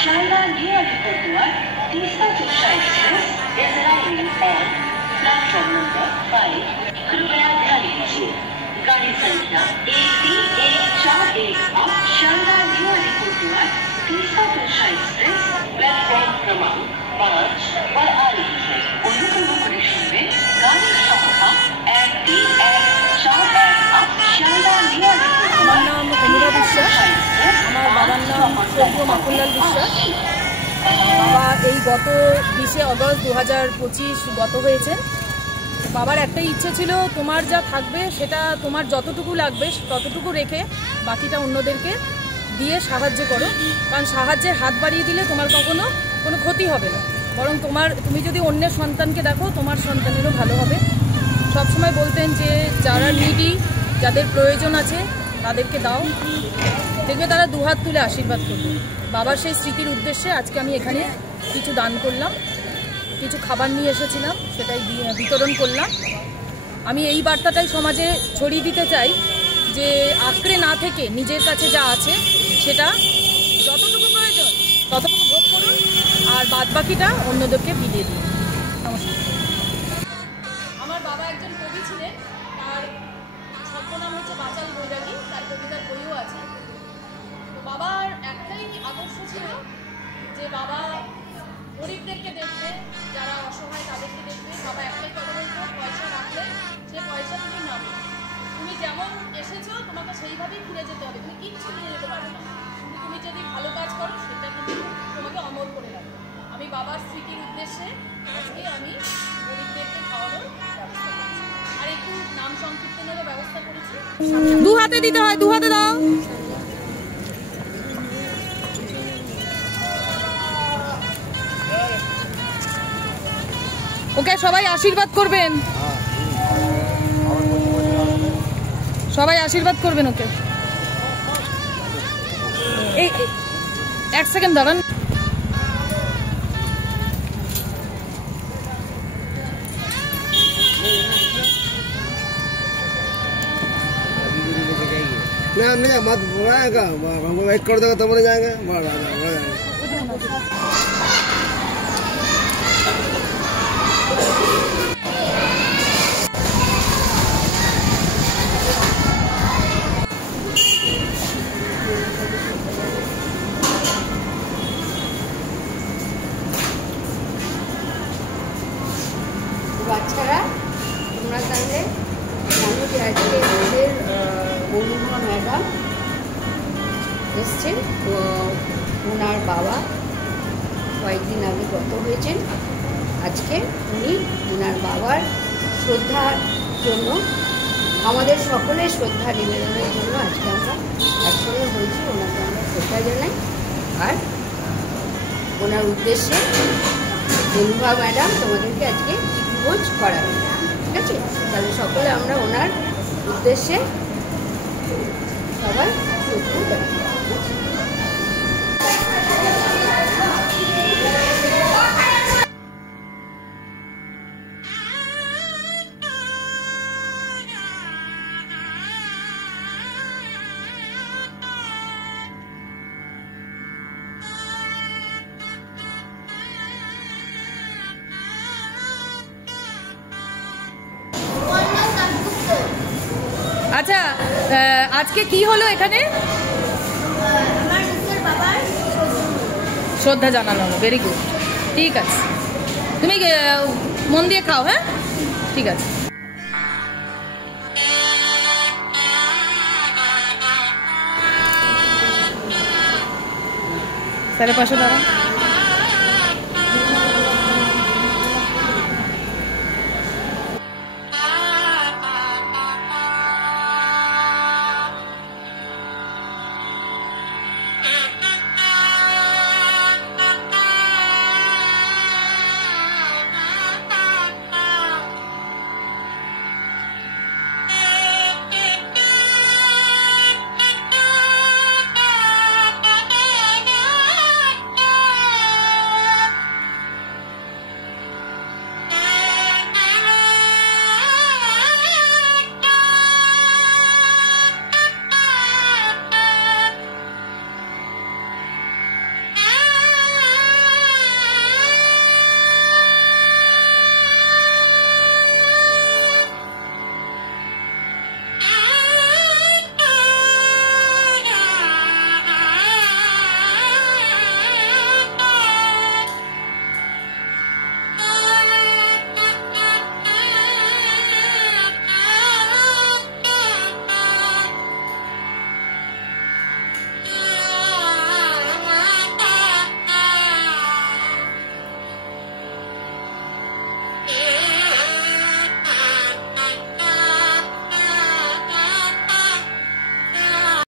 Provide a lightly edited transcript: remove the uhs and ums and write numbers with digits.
Sharla New Alipurduar, Teesta Tirtha Express is arriving on platform number 5. कृपया ध्यान दीजिए गाड़ी संख्या AC141 Sharda new Alipurduar Teesta Tirtha express platform क्रमांक 5 पर आ रही है। অনুগ্রহ শুনবেন গাড়ির সংখ্যা MTX418 শারদা নিউ আলিপুরদুয়ার। আমার নাম অনুরা বিশ্বাস, আমার বাবার নাম স্বর্গীয় মাখনলাল বিশ্বাস। বাবা এই গত 20 অগস্ট 2025 গত হয়েছে। বাবার একটাই ইচ্ছে ছিল, তোমার যা থাকবে সেটা তোমার যতটুকু লাগবে ততটুকু রেখে বাকিটা অন্যদেরকে দিয়ে সাহায্য করো, কারণ সাহায্যের হাত বাড়িয়ে দিলে তোমার কখনো কোনো ক্ষতি হবে না, বরং তুমি যদি অন্যের সন্তানকে দেখো তোমার সন্তানেরও ভালো হবে। সবসময় বলতেন যে যারা নিডি, যাদের প্রয়োজন আছে তাদেরকে দাও, দেখবে তারা দুহাত তুলে আশীর্বাদ করবে। বাবার সেই স্মৃতির উদ্দেশ্যে আজকে আমি এখানে কিছু দান করলাম, কিছু খাবার নিয়ে এসেছিলাম, সেটাই বিতরণ করলাম। আমি এই বার্তাটাই সমাজে ছড়িয়ে দিতে চাই যে আঁকড়ে না থেকে নিজের কাছে যা আছে সেটা যতটুকু প্রয়োজন ততটুকু ভোগ করুন, আর বাদবাকিটা অন্যদেরকে বিলিয়ে দিন। নমস্কার। আমার বাবা একজন কবি ছিলেন, তার ছদ্মনাম হচ্ছে বাচাল বৈরাগী, তার কবিতার বইও আছে। তো বাবার একটাই আদর্শ ছিল যে বাবা গরিবদেরকে দেখবে, যারা অসহায় তাদেরকে দেখবে। বাবা একটাই কথা বলতো, পয়সা রাখলে সে পয়সা তুমি নাও, তুমি যেমন এসেছো তোমাকে সেইভাবেই ফিরে যেতে হবে, তুমি কিচ্ছু নিয়ে যেতে পারবে না, কিন্তু তুমি যদি ভালো কাজ করো সেটা কিন্তু তোমাকে অমর করে রাখবে। আমি বাবার স্মৃতির উদ্দেশ্যে আজকে আমি গরিবদেরকে খাওয়ানোর ব্যবস্থা করেছি, আর একটু নাম সংকীর্তনেরও ব্যবস্থা করেছি। দু হাতে দিতে হয়, দু হাতে দাও। ওকে সবাই আশীর্বাদ করবেন, সবাই আশীর্বাদ করবেন ওকে। এই 1 সেকেন্ড দাঁড়ান। मत बुलाएगा, हमको वेट कर देगा तो बोले जाएंगे। বাচ্চারা তোমরা তাহলে জানো যে আজকে আমাদের মনোরমা ম্যাডাম এসছেন, ওনার বাবা কয়েকদিন আগে গত হয়েছেন। আজকে উনি ওনার বাবার শ্রদ্ধার জন্য, আমাদের সকলের শ্রদ্ধা নিবেদনের জন্য আজকে আমরা একসঙ্গে হয়েছি। ওনাকে আমরা শ্রদ্ধা জানাই, আর ওনার উদ্দেশ্যে অনুভা ম্যাডাম তোমাদেরকে আজকে ভোজ করাবে, ঠিক আছে? তাহলে সকলে আমরা ওনার উদ্দেশ্যে সবাই শ্রদ্ধা জানাই। আচ্ছা, আজকে কি হলো এখানে? শ্রদ্ধা জানানো হলো, ভেরি গুড, ঠিক আছে। তুমি মন দিয়ে খাও, হ্যাঁ, ঠিক আছে। স্যারের পাশে দাঁড়াও।